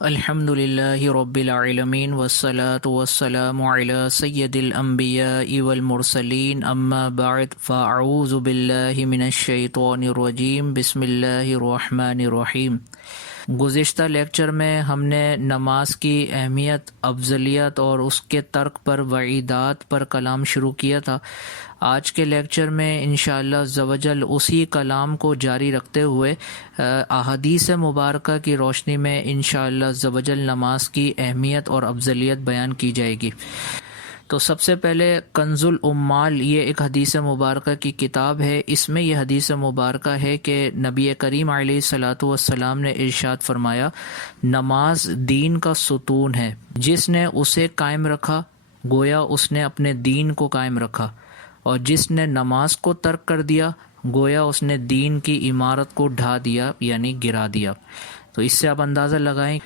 الحمد للہ رب العالمین والصلاة والسلام علی سید الانبیاء والمرسلین اما بعد فاعوذ باللہ من الشیطان الرجیم بسم اللہ الرحمن الرحیم۔ گزشتہ لیکچر میں ہم نے نماز کی اہمیت، افضلیت اور اس کے ترک پر وعیدات پر کلام شروع کیا تھا۔ آج کے لیکچر میں انشاءاللہ عز و جل اسی کلام کو جاری رکھتے ہوئے احادیث مبارکہ کی روشنی میں انشاءاللہ عز و جل نماز کی اہمیت اور افضلیت بیان کی جائے گی۔ تو سب سے پہلے کنز الامال، یہ ایک حدیث مبارکہ کی کتاب ہے۔ اس میں یہ حدیث مبارکہ ہے کہ نبی کریم علیہ الصلاۃ والسلام نے ارشاد فرمایا، نماز دین کا ستون ہے، جس نے اسے قائم رکھا گویا اس نے اپنے دین کو قائم رکھا، اور جس نے نماز کو ترک کر دیا گویا اس نے دین کی عمارت کو ڈھا دیا یعنی گرا دیا۔ تو اس سے آپ اندازہ لگائیں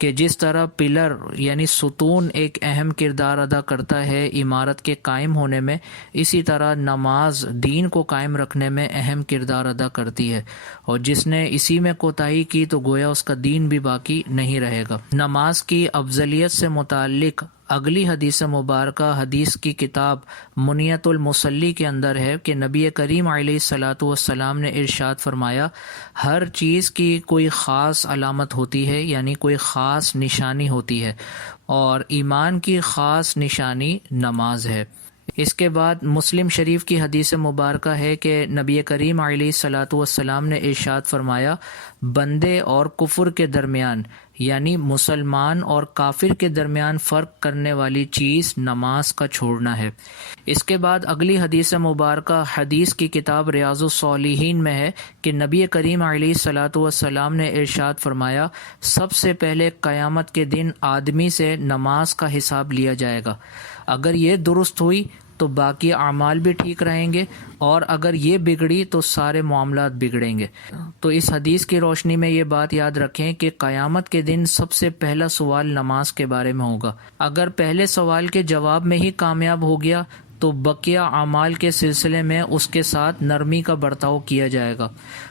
کہ جس طرح پلر یعنی ستون ایک اہم کردار ادا کرتا ہے عمارت کے قائم ہونے میں، اسی طرح نماز دین کو قائم رکھنے میں اہم کردار ادا کرتی ہے، اور جس نے اسی میں کوتاہی کی تو گویا اس کا دین بھی باقی نہیں رہے گا۔ نماز کی افضلیت سے متعلق اگلی حدیث مبارکہ حدیث کی کتاب منیت المصلی کے اندر ہے کہ نبی کریم علیہ الصلاۃ والسلام نے ارشاد فرمایا، ہر چیز کی کوئی خاص علامت ہوتی ہے یعنی کوئی خاص نشانی ہوتی ہے، اور ایمان کی خاص نشانی نماز ہے۔ اس کے بعد مسلم شریف کی حدیث مبارکہ ہے کہ نبی کریم علیہ الصلاۃ والسلام نے ارشاد فرمایا، بندے اور کفر کے درمیان یعنی مسلمان اور کافر کے درمیان فرق کرنے والی چیز نماز کا چھوڑنا ہے۔ اس کے بعد اگلی حدیث مبارکہ حدیث کی کتاب ریاض الصالحین میں ہے کہ نبی کریم علیہ الصلاۃ والسلام نے ارشاد فرمایا، سب سے پہلے قیامت کے دن آدمی سے نماز کا حساب لیا جائے گا، اگر یہ درست ہوئی تو باقی اعمال بھی ٹھیک رہیں گے، اور اگر یہ بگڑی تو سارے معاملات بگڑیں گے۔ تو اس حدیث کی روشنی میں یہ بات یاد رکھیں کہ قیامت کے دن سب سے پہلا سوال نماز کے بارے میں ہوگا۔ اگر پہلے سوال کے جواب میں ہی کامیاب ہو گیا تو بقیہ اعمال کے سلسلے میں اس کے ساتھ نرمی کا برتاؤ کیا جائے گا،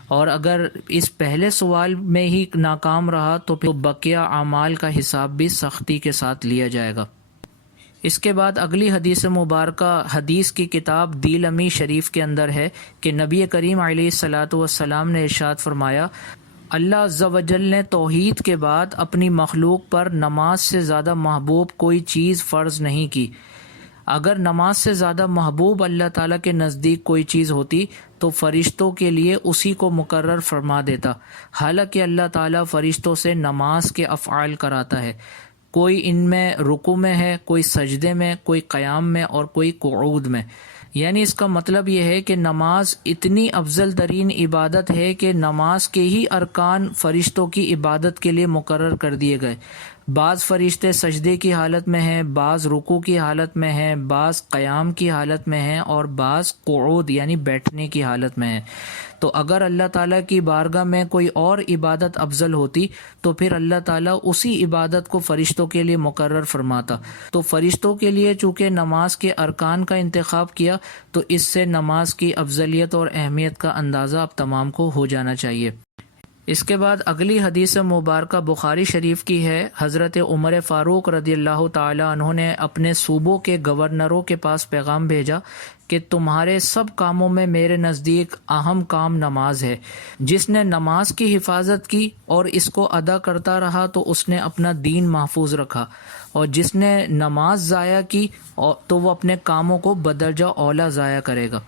اور اگر اس پہلے سوال میں ہی ناکام رہا تو پھر بقیہ اعمال کا حساب بھی سختی کے ساتھ لیا جائے گا۔ اس کے بعد اگلی حدیث مبارکہ حدیث کی کتاب دیلمی شریف کے اندر ہے کہ نبی کریم علیہ الصلاۃ والسلام نے ارشاد فرمایا، اللہ عز و جل نے توحید کے بعد اپنی مخلوق پر نماز سے زیادہ محبوب کوئی چیز فرض نہیں کی۔ اگر نماز سے زیادہ محبوب اللہ تعالیٰ کے نزدیک کوئی چیز ہوتی تو فرشتوں کے لیے اسی کو مقرر فرما دیتا، حالانکہ اللہ تعالیٰ فرشتوں سے نماز کے افعال کراتا ہے، کوئی ان میں رکوع میں ہے، کوئی سجدے میں، کوئی قیام میں اور کوئی قعود میں۔ یعنی اس کا مطلب یہ ہے کہ نماز اتنی افضل ترین عبادت ہے کہ نماز کے ہی ارکان فرشتوں کی عبادت کے لیے مقرر کر دیے گئے۔ بعض فرشتے سجدے کی حالت میں ہیں، بعض رکوع کی حالت میں ہیں، بعض قیام کی حالت میں ہیں، اور بعض قعود یعنی بیٹھنے کی حالت میں ہیں۔ تو اگر اللہ تعالیٰ کی بارگاہ میں کوئی اور عبادت افضل ہوتی تو پھر اللہ تعالیٰ اسی عبادت کو فرشتوں کے لیے مقرر فرماتا۔ تو فرشتوں کے لیے چونکہ نماز کے ارکان کا انتخاب کیا تو اس سے نماز کی افضلیت اور اہمیت کا اندازہ اب تمام کو ہو جانا چاہیے۔ اس کے بعد اگلی حدیث مبارکہ بخاری شریف کی ہے۔ حضرت عمر فاروق رضی اللہ تعالی عنہ نے اپنے صوبوں کے گورنروں کے پاس پیغام بھیجا کہ تمہارے سب کاموں میں میرے نزدیک اہم کام نماز ہے۔ جس نے نماز کی حفاظت کی اور اس کو ادا کرتا رہا تو اس نے اپنا دین محفوظ رکھا، اور جس نے نماز ضائع کی تو وہ اپنے کاموں کو بدرجہ اولیٰ ضائع کرے گا۔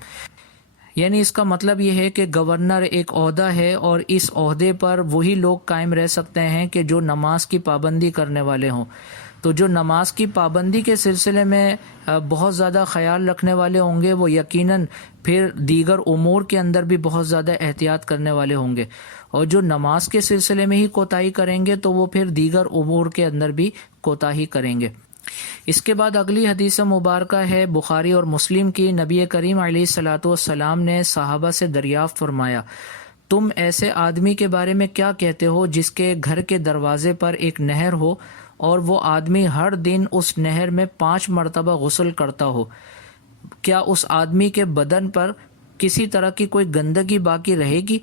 یعنی اس کا مطلب یہ ہے کہ گورنر ایک عہدہ ہے، اور اس عہدے پر وہی لوگ قائم رہ سکتے ہیں کہ جو نماز کی پابندی کرنے والے ہوں۔ تو جو نماز کی پابندی کے سلسلے میں بہت زیادہ خیال رکھنے والے ہوں گے وہ یقیناً پھر دیگر امور کے اندر بھی بہت زیادہ احتیاط کرنے والے ہوں گے، اور جو نماز کے سلسلے میں ہی کوتاہی کریں گے تو وہ پھر دیگر امور کے اندر بھی کوتاہی کریں گے۔ اس کے بعد اگلی حدیث مبارکہ ہے بخاری اور مسلم کی۔ نبی کریم علیہ الصلاۃ والسلام نے صحابہ سے دریافت فرمایا، تم ایسے آدمی کے بارے میں کیا کہتے ہو جس کے گھر کے دروازے پر ایک نہر ہو اور وہ آدمی ہر دن اس نہر میں 5 مرتبہ غسل کرتا ہو؟ کیا اس آدمی کے بدن پر کسی طرح کی کوئی گندگی باقی رہے گی؟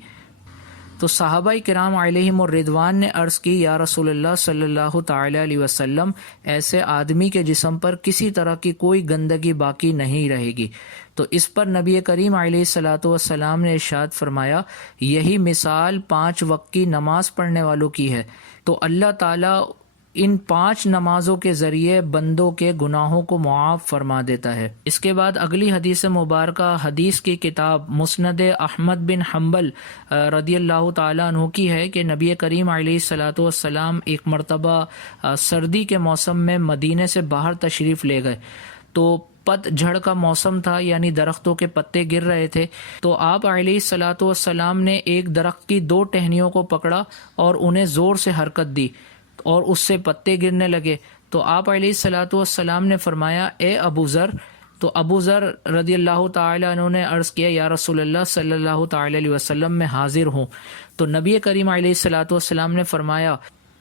تو صحابہ کرام علیہم الرضوان نے عرض کی یا رسول اللہ صلی اللہ تعالی علیہ وسلم، ایسے آدمی کے جسم پر کسی طرح کی کوئی گندگی باقی نہیں رہے گی۔ تو اس پر نبی کریم علیہ الصلاۃ والسلام نے ارشاد فرمایا، یہی مثال 5 وقت کی نماز پڑھنے والوں کی ہے، تو اللہ تعالیٰ ان 5 نمازوں کے ذریعے بندوں کے گناہوں کو معاف فرما دیتا ہے۔ اس کے بعد اگلی حدیث مبارکہ حدیث کی کتاب مسند احمد بن حنبل رضی اللہ تعالیٰ عنہ کی ہے کہ نبی کریم علیہ الصلاۃ والسلام ایک مرتبہ سردی کے موسم میں مدینے سے باہر تشریف لے گئے، تو پت جھڑ کا موسم تھا، یعنی درختوں کے پتے گر رہے تھے، تو آپ علیہ الصلاۃ والسلام نے ایک درخت کی 2 ٹہنیوں کو پکڑا اور انہیں زور سے حرکت دی اور اس سے پتے گرنے لگے۔ تو آپ علیہ الصلاۃ والسلام نے فرمایا، اے ابو ذر۔ تو ابو ذر رضی اللہ تعالی عنہ نے عرض کیا، یا رسول اللہ صلی اللہ تعالی علیہ وسلم میں حاضر ہوں۔ تو نبی کریم علیہ الصلاۃ والسلام نے فرمایا،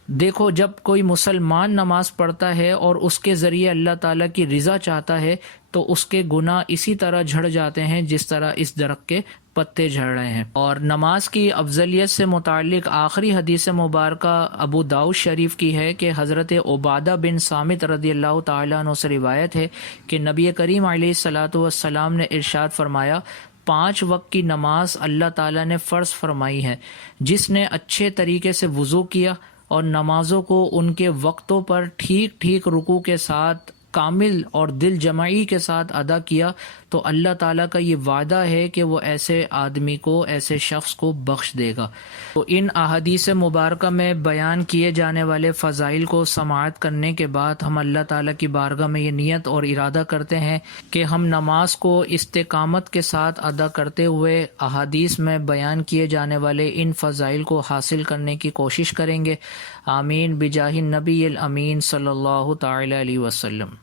دیکھو جب کوئی مسلمان نماز پڑھتا ہے اور اس کے ذریعے اللہ تعالیٰ کی رضا چاہتا ہے تو اس کے گناہ اسی طرح جھڑ جاتے ہیں جس طرح اس درخت کے پتے جھڑ رہے ہیں۔ اور نماز کی افضلیت سے متعلق آخری حدیث مبارکہ ابو داؤد شریف کی ہے کہ حضرت عبادہ بن صامت رضی اللہ تعالیٰ عنہ سے روایت ہے کہ نبی کریم علیہ الصلاۃ والسلام نے ارشاد فرمایا، 5 وقت کی نماز اللہ تعالیٰ نے فرض فرمائی ہے، جس نے اچھے طریقے سے وضو کیا اور نمازوں کو ان کے وقتوں پر ٹھیک ٹھیک رکوع کے ساتھ کامل اور دل جمعی کے ساتھ ادا کیا، تو اللہ تعالیٰ کا یہ وعدہ ہے کہ وہ ایسے آدمی کو، ایسے شخص کو بخش دے گا۔ تو ان احادیث مبارکہ میں بیان کیے جانے والے فضائل کو سماعت کرنے کے بعد ہم اللہ تعالیٰ کی بارگاہ میں یہ نیت اور ارادہ کرتے ہیں کہ ہم نماز کو استقامت کے ساتھ ادا کرتے ہوئے احادیث میں بیان کیے جانے والے ان فضائل کو حاصل کرنے کی کوشش کریں گے۔ آمین بجاہ النبی الامین صلی اللہ تعالی علیہ وسلم۔